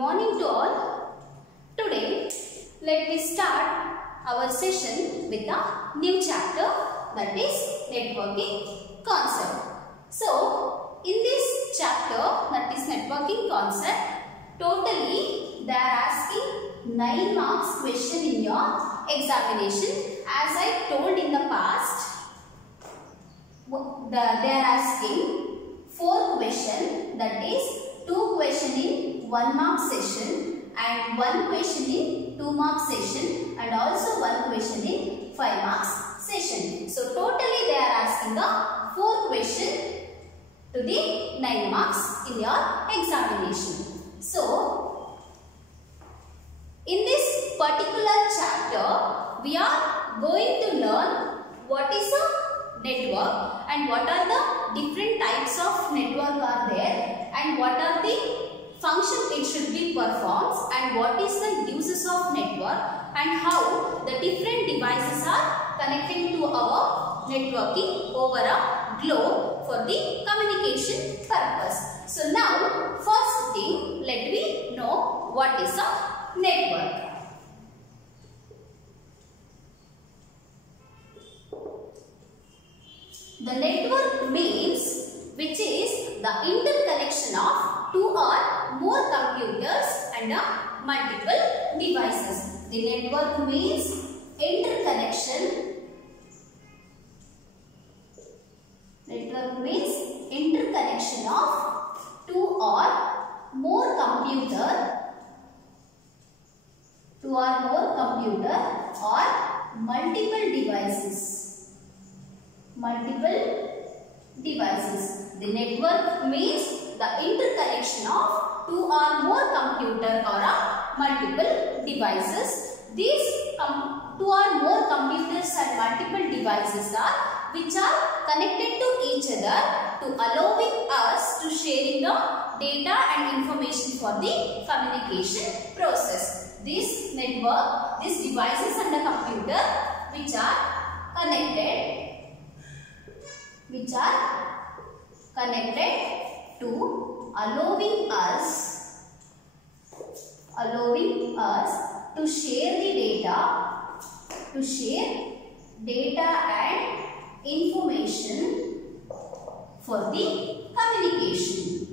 morning to all. Today, let me start our session with a new chapter, that is networking concept. So, in this chapter, that is networking concept, totally they are asking 9 marks question in your examination. As I told in the past, they are asking 4 question, that is 2 question in 1 mark session and 1 question in 2 mark session and also 1 question in 5 marks session. So totally they are asking a 4 question to the 9 marks in your examination. So in this particular chapter we are going to learn what is a network and what are the different types of network are there and what are the function it should be performs and what is the uses of network and how the different devices are connected to our networking over a globe for the communication purpose. So now first thing, let me know what is a network. The network means which is the interconnection of 2 or more computers and multiple devices. The network means interconnection. Network means interconnection of 2 or more computer or multiple devices. The network means the interconnection of 2 or more computer or multiple devices. These 2 or more computers and multiple devices are which are connected to each other to allowing us to sharing the data and information for the communication process. This network, these devices and the computer which are connected to allowing us to share the data and information for the communication.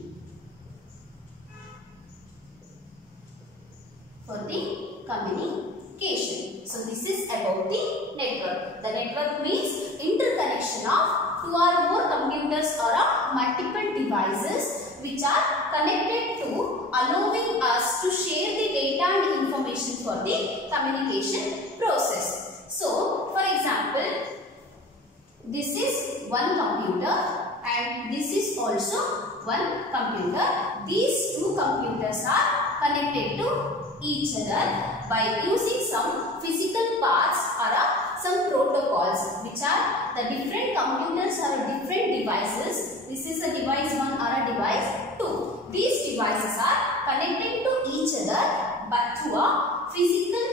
So this is about the network. The network means interconnection of 2 or more computers or multiple devices which are connected to allowing us to share the data and information for the communication process. So for example, this is one computer and this is also one computer. These 2 computers are connected to each other by using some physical parts or some protocols which are the different computers or different devices. This is a device 1 or a device 2. These devices are connected to each other but through a physical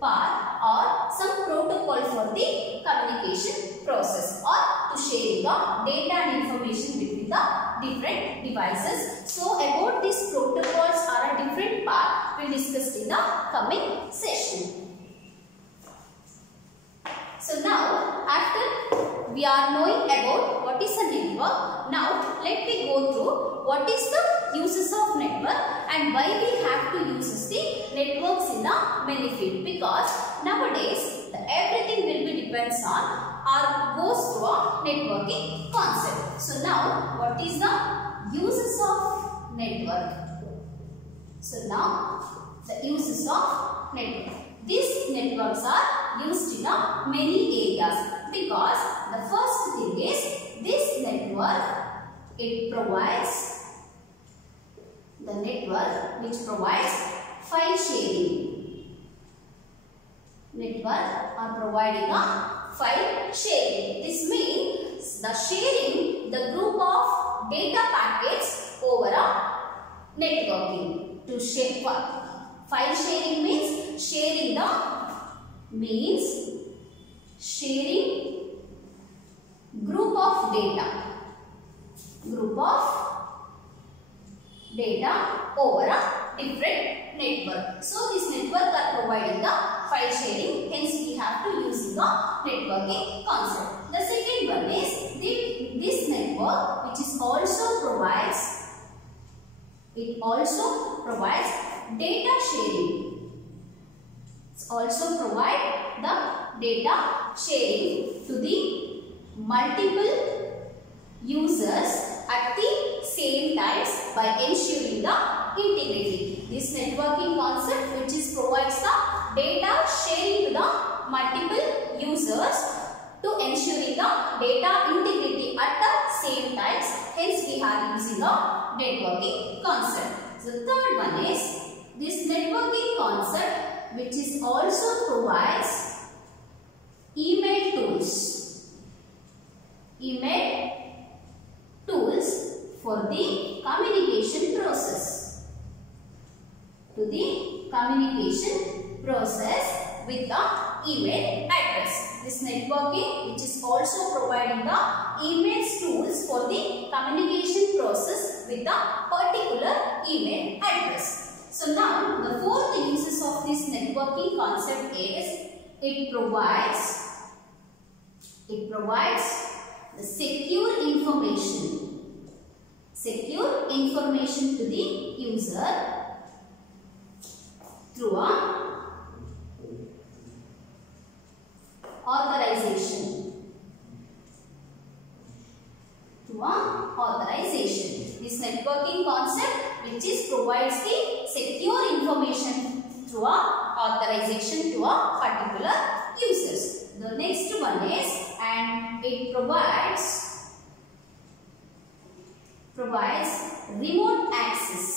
part or some protocol for the communication process or to sharing the data and information between the different devices. So about these protocols or a different part we will discuss in the coming session. So now after we are knowing about what is a network, now let me go through what is the uses of network and why we have to use the networks in a many field, because nowadays everything will be depends on or goes through a networking concept. So now what is the uses of network? So now the uses of network. These networks are used in many areas because the first thing is this network, it provides the network which provides file sharing. Network are providing a file sharing. This means the sharing the group of data packets over a networking. To share file sharing means sharing group of data over a different network. So this network are providing the file sharing. Hence we have to use the networking concept. The second one is this network which is also provides data sharing. It also provide the data sharing to the multiple users at the same times by ensuring the integrity. This networking concept which is provides the data sharing to the multiple users to ensuring the data integrity at the same times. Hence we are using the networking concept. So the third one is this networking concept which is also provides email tools. Email tools for the communication process. To the communication process with the email address. This networking which is also providing the email tools for the communication process with the particular email address. So now the fourth uses of this networking concept is it provides the secure information to the user through a authorization. This networking concept which is provides the secure information through a authorization to a particular users. The next one is and it provides remote access.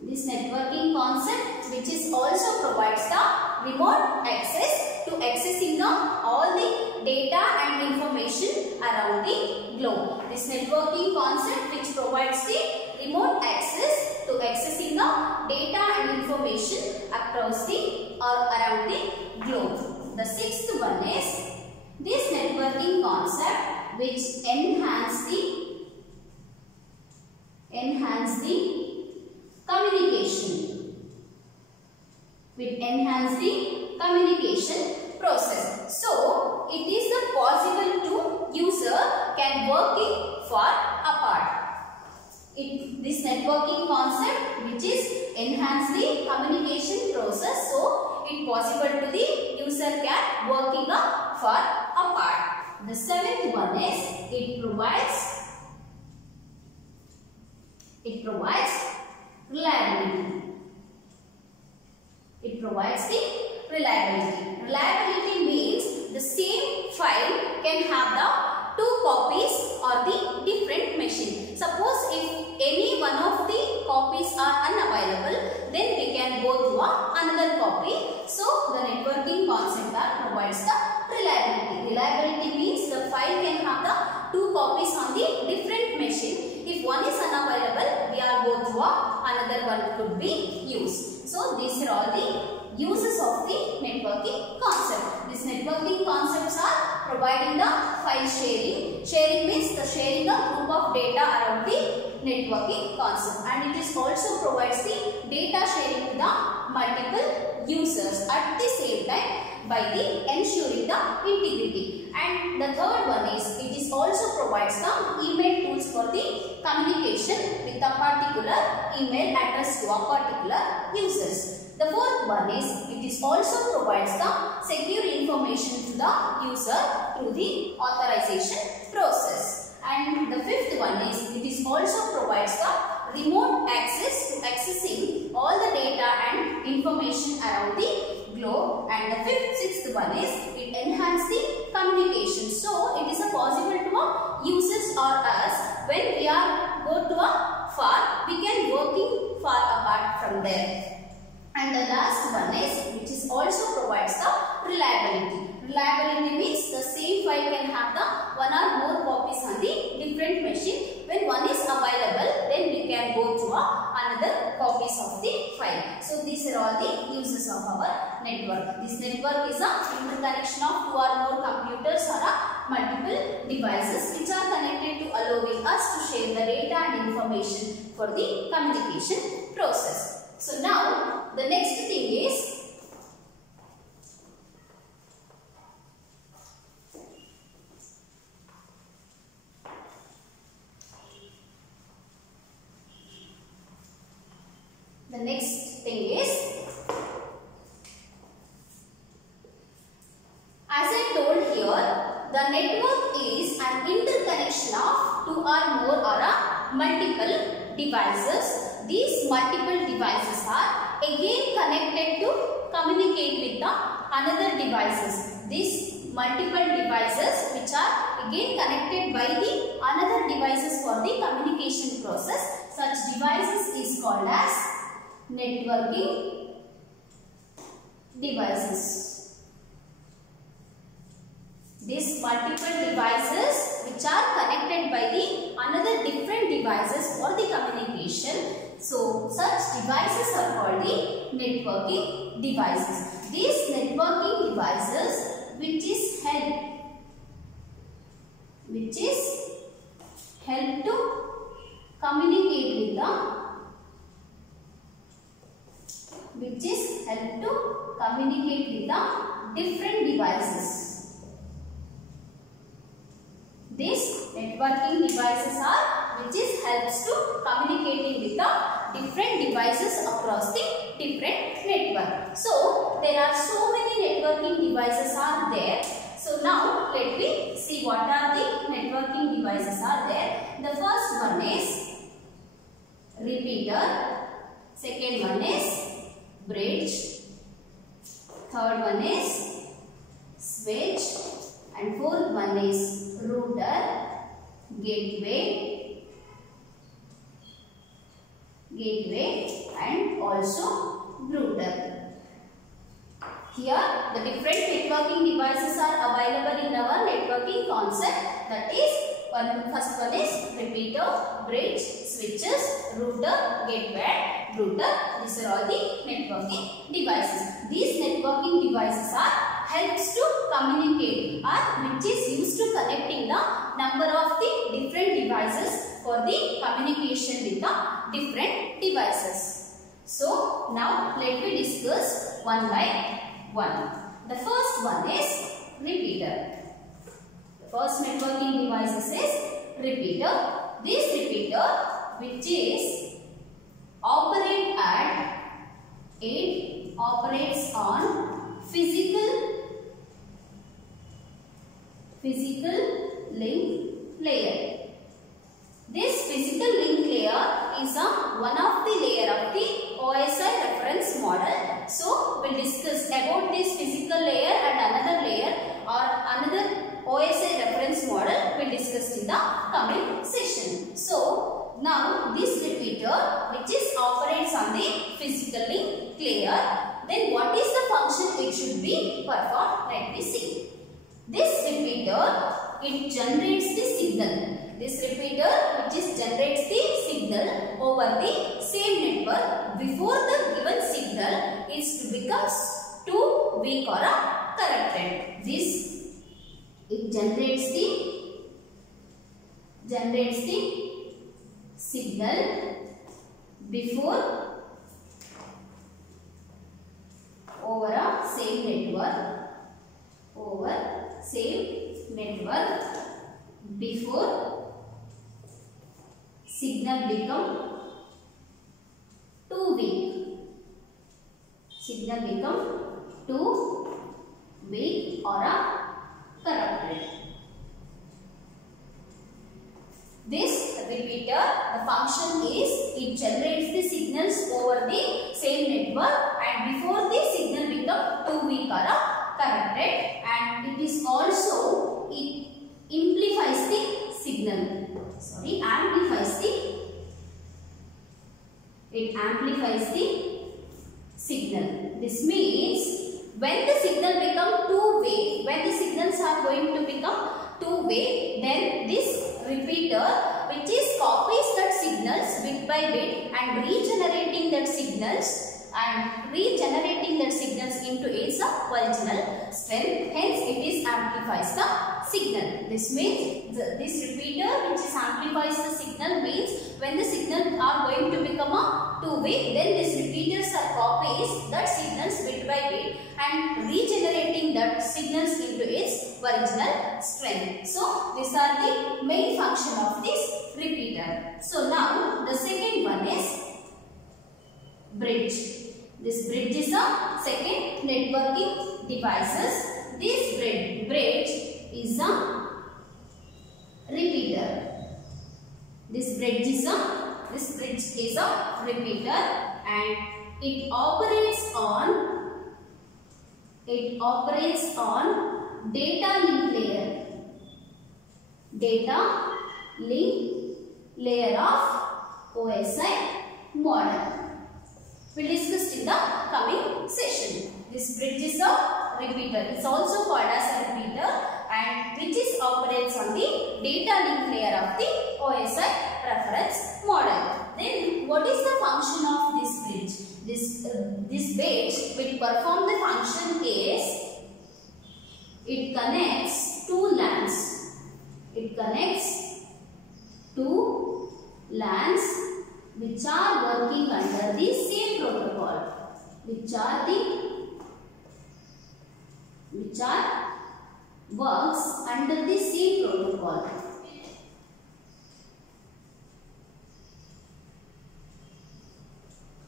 This networking concept which is also provides the remote access to accessing all the data and information around the globe. This networking concept which provides the remote access to accessing the data and information across the or around the globe. The sixth one is this networking concept which enhance the communication process. So it is possible to user can working far apart. This networking concept which is enhance the communication process. So it possible to the user can working far apart. The seventh one is it provides reliability. It provides the reliability. Reliability means the same file can have the two copies or the different machine. Suppose if any one of the copies are unavailable, then we can go to another copy. So the networking concept provides the reliability. Reliability means the file can have the two copies on the different machine. If one is unavailable, we are go to another one could be used. So these are all the uses of the networking concept. These networking concepts are providing the file sharing. Sharing means the sharing a group of data around the networking concept, and it is also provides the data sharing to the multiple users at the same time by the ensuring the integrity. And the third one is it is also provides the email tools for the communication with a particular email address to a particular users. The fourth one is it is also provides the secure information to the user through the authorization process. And the fifth one is it is also provides the remote access to accessing all the data and information around the globe. And the sixth one is it enhance the communication. So it is possible to users or us when we are go to a far, we can working far apart from there. And the last one is which is also provides the reliability. Reliability means the same file can have the one or more copies on the different machine. When one is available, then we can go to another copies of the file. So these are all the uses of our network. This network is a interconnection of two or more computers or multiple devices which are connected to allowing us to share the data and information for the communication process. So now the next thing is as I told here, the network is an interconnection of two or more or multiple devices. These multiple devices are again connected to communicate with the another devices. These multiple devices which are again connected by the another devices for the communication process. Such devices is called as networking devices. These multiple devices which are connected by the another different devices for the communication. So such devices are called the networking devices. These networking devices which is help to communicate with the different devices. These networking devices are which is helps to communicating with the different devices across the different network. So there are so many networking devices are there. So now let me see what are the networking devices are there. The first one is repeater, second one is bridge, third one is switch, and fourth one is router, gateway and also router. Here the different networking devices are available in our networking concept, that is first one is repeater, bridge, switches, router, gateway, router. These are all the networking devices. These networking devices are helps to communicate or which is used to connecting the number of the different devices for the communication with the different devices. So now let me discuss one by one. The first one is repeater. The first networking devices is repeater. This repeater which is operates on physical link layer. This physical link layer is one of the layer of the OSI reference model. So we'll discuss about this physical layer and another layer or another OSI reference model we'll discuss in the coming session. So now this repeater which is operates on the physical link layer, then what is the function it should be performed? Let me see. This repeater, it generates the signal. This repeater which is generates the signal over the same network before the given signal is to becomes too weak or corrupted. This it generates the signal before over a same network before signal become too weak or corrupted. This repeater, the function is it generates the signals over the same network and before the signal become too weak or corrupted, and it is also it amplifies the signal. It amplifies the signal. This means when the signal become two way, when the signals are going to become two way, then this repeater which is copies that signals bit by bit and regenerating that signals and regenerating the signals into its original strength. Hence, it is amplifies the signal. This means this repeater which is amplifies the signal means when the signal are going to become a two-way, then these repeaters are copies that signals bit by bit and regenerating that signals into its original strength. So, these are the main function of this repeater. So, now the second one is bridge. This bridge is a second networking devices. This bridge is a repeater. This bridge is a repeater and it operates on data link layer of OSI model. We'll discuss in the coming session. This bridge is a repeater. It's also called as a repeater and which is operates on the data link layer of the OSI reference model. Then what is the function of this bridge? This bridge will perform the function is it connects two LANs. It connects two LANs which are working under the same protocol. Works under the same protocol.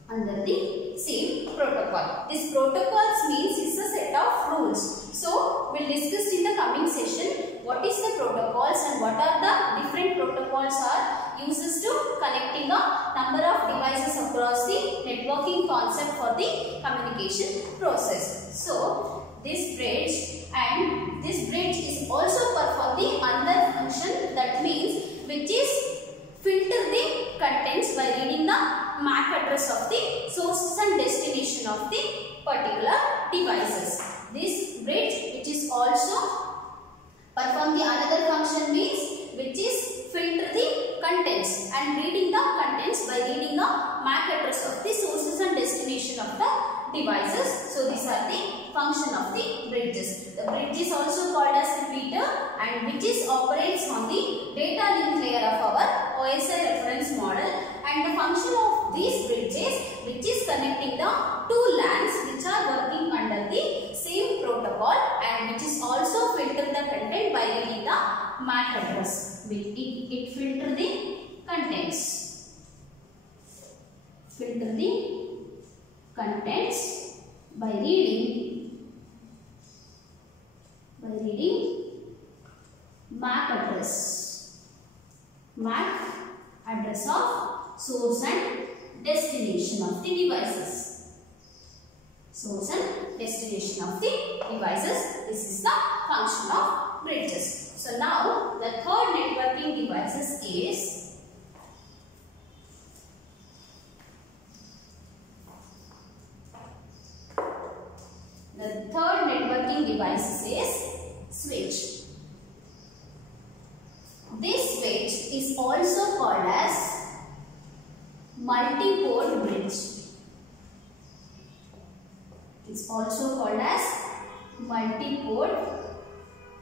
Under the same protocol. This protocols means it's a set of rules. So, we'll discuss in the coming session what is the protocols and what are the different protocols are uses to connecting a number of devices across the networking concept for the communication process. So, this bridge is also perform the another function, that means which is filter the contents by reading the MAC address of the sources and destination of the particular devices. This bridge which is also perform the another function means which is filter the contents and reading the contents by reading the MAC address of the sources and destination of the devices. So, these are the function of the bridges. The bridge is also called as repeater and which is operates on the data link layer of our OSI reference model, and the function of these bridges which is connecting the two LANs which are working under the same protocol and which is also filter the content by reading the MAC address. It filter the contents. Filter the contents by reading MAC address of source and destination of the devices. Source and destination of the devices. This is the function of bridges. So now the third networking devices is switch. This switch is also called as multi-port bridge. It's also called as multi-port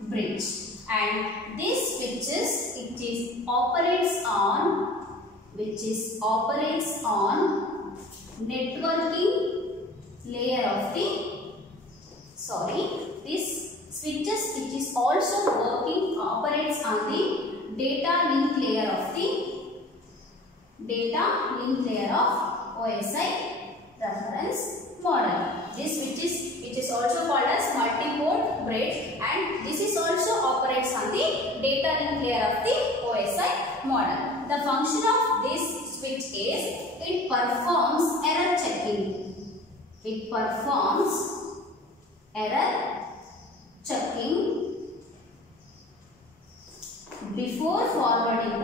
bridge. And this switches operates on networking layer of the this switches which is also operates on the data link layer of OSI reference model. This which is also called as multi-port bridge, and this is also operates on the data link layer of the OSI model. The function of this switch is it performs error checking. It performs error checking before forwarding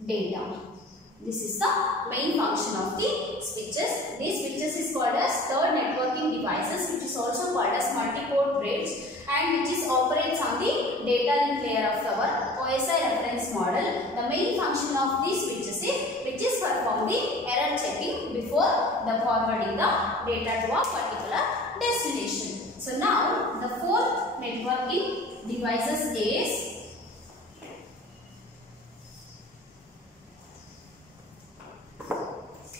the data. This is the main function of the switches. These switches is called as third networking devices, which is also called as multi-port bridge, and which is operates on the data link layer of our OSI reference model. The main function of these switches is which is perform the error checking before the forwarding the data to a particular destination. So now the fourth networking devices is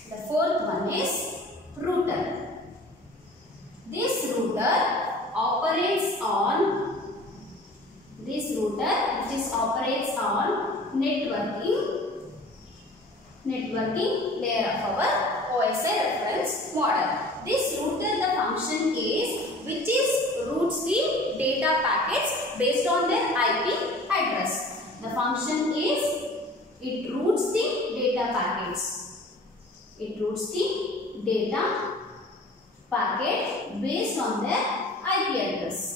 the fourth one is router. This router operates on networking layer of our OSI reference model. This router, the function is which is routes the data packets based on their IP address. The function is it routes the data packets. It routes the data packet based on their IP address.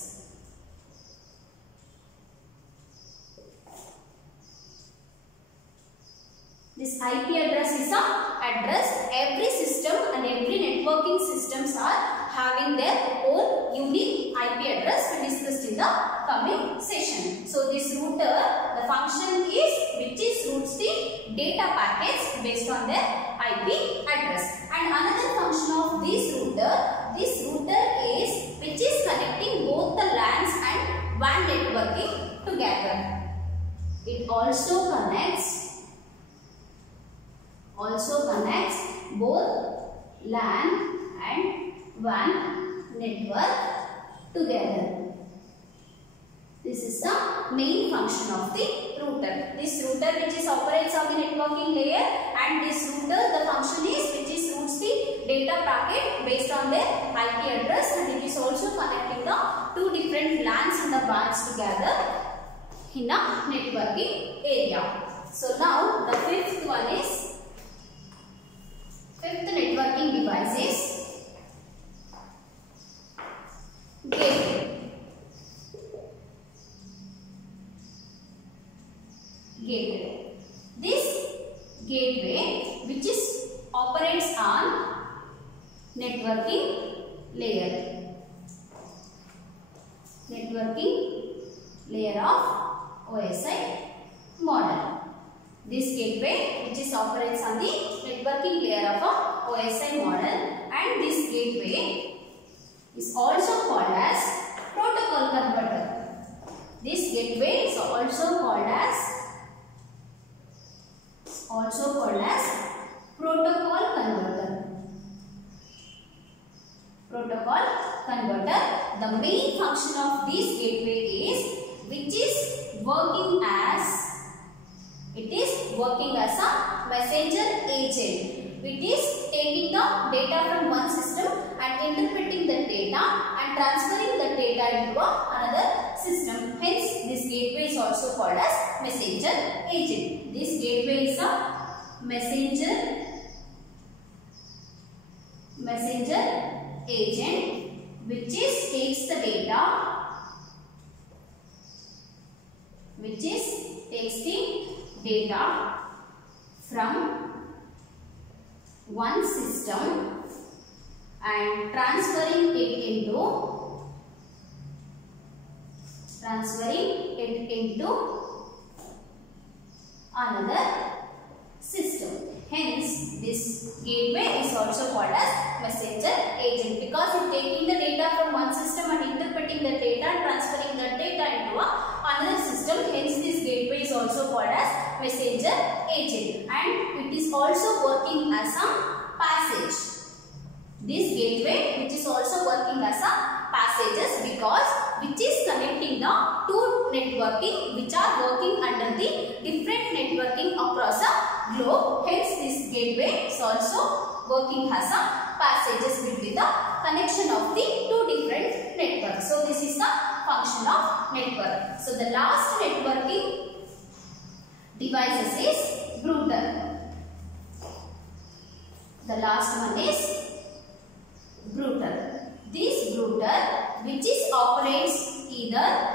This IP address is a address. Every system and every networking systems are having their own unique IP address. We discussed in the coming session. So this router, the function is which is routes the data packets based on their IP address. And another function of this router is which is connecting both the LANs and WAN networking together. It also connects both LAN and WAN network together. This is the main function of the router. This router which is operates on the networking layer, and this router, the function is which is routes the data packet based on their IP address, and it is also connecting the two different LANs and the WANs together in a networking area. So now the fifth networking device is gateway. This gateway which is operates on networking layer of OSI model. This gateway which is operates on the networking layer of a OSI model, and this gateway is also called as protocol converter. This gateway is also called as protocol converter. The main function of this gateway is which is working as a messenger agent. It is taking the data from one system and interpreting the data and transferring the data into another system. Hence, this gateway is also called as messenger agent. This gateway is a messenger agent which takes the data from one system and transferring it into another system. Hence, this gateway is also called as messenger agent because it taking the data from one system and interpreting the data and transferring the data into another system. Hence, this gateway is also called as messenger agent, and it is also working as a passage. This gateway which is also working as a passages because which is connecting the two networking which are working under the different networking across a globe. Hence, this gateway is also working as a passages between the connection of the two different networks. So, this is the function of network. So, the last networking devices is router. The last one is router. This router which operates either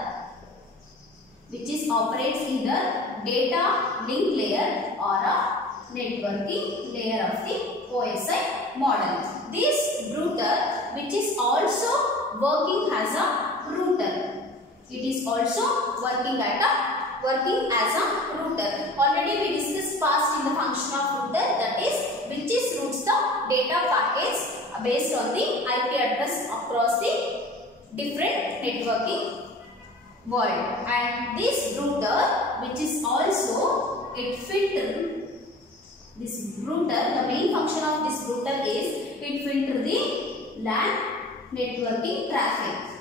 data link layer or a networking layer of the OSI model. This router which is also working as a router. It is also working as a router. Already we discussed past in the function of router, that is which is routes the data packets based on the IP address across the different networking world. And this router, which is also it filter, this router, the main function of this router is it filter the LAN networking traffic.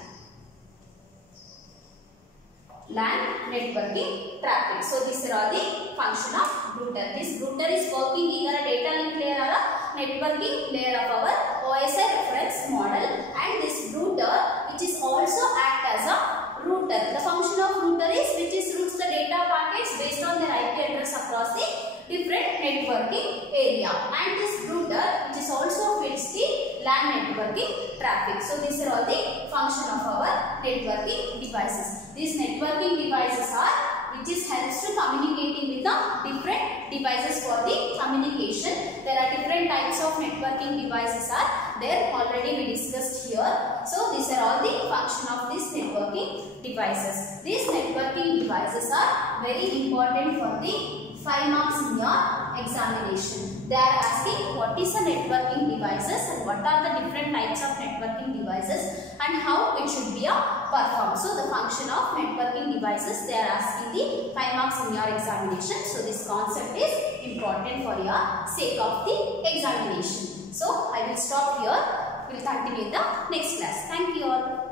LAN networking traffic. So these are all the function of router. This router is working either a data link layer or a networking layer of our OSI reference model, and this router which is also act as a router. The function of router is which is routes the data packets based on their IP address across the different networking area, and this router which is also fills the LAN networking traffic. So these are all the function of our networking devices. These networking devices are which is helps to communicating with the different devices for the communication. There are different types of networking devices are there, already we discussed here. So these are all the function of these networking devices. These networking devices are very important for the 5 marks in your examination. They are asking what is a networking devices and what are the different types of networking devices and how it should be performed. So the function of networking devices, they are asking the 5 marks in your examination. So this concept is important for your sake of the examination. So I will stop here. We will continue in the next class. Thank you all.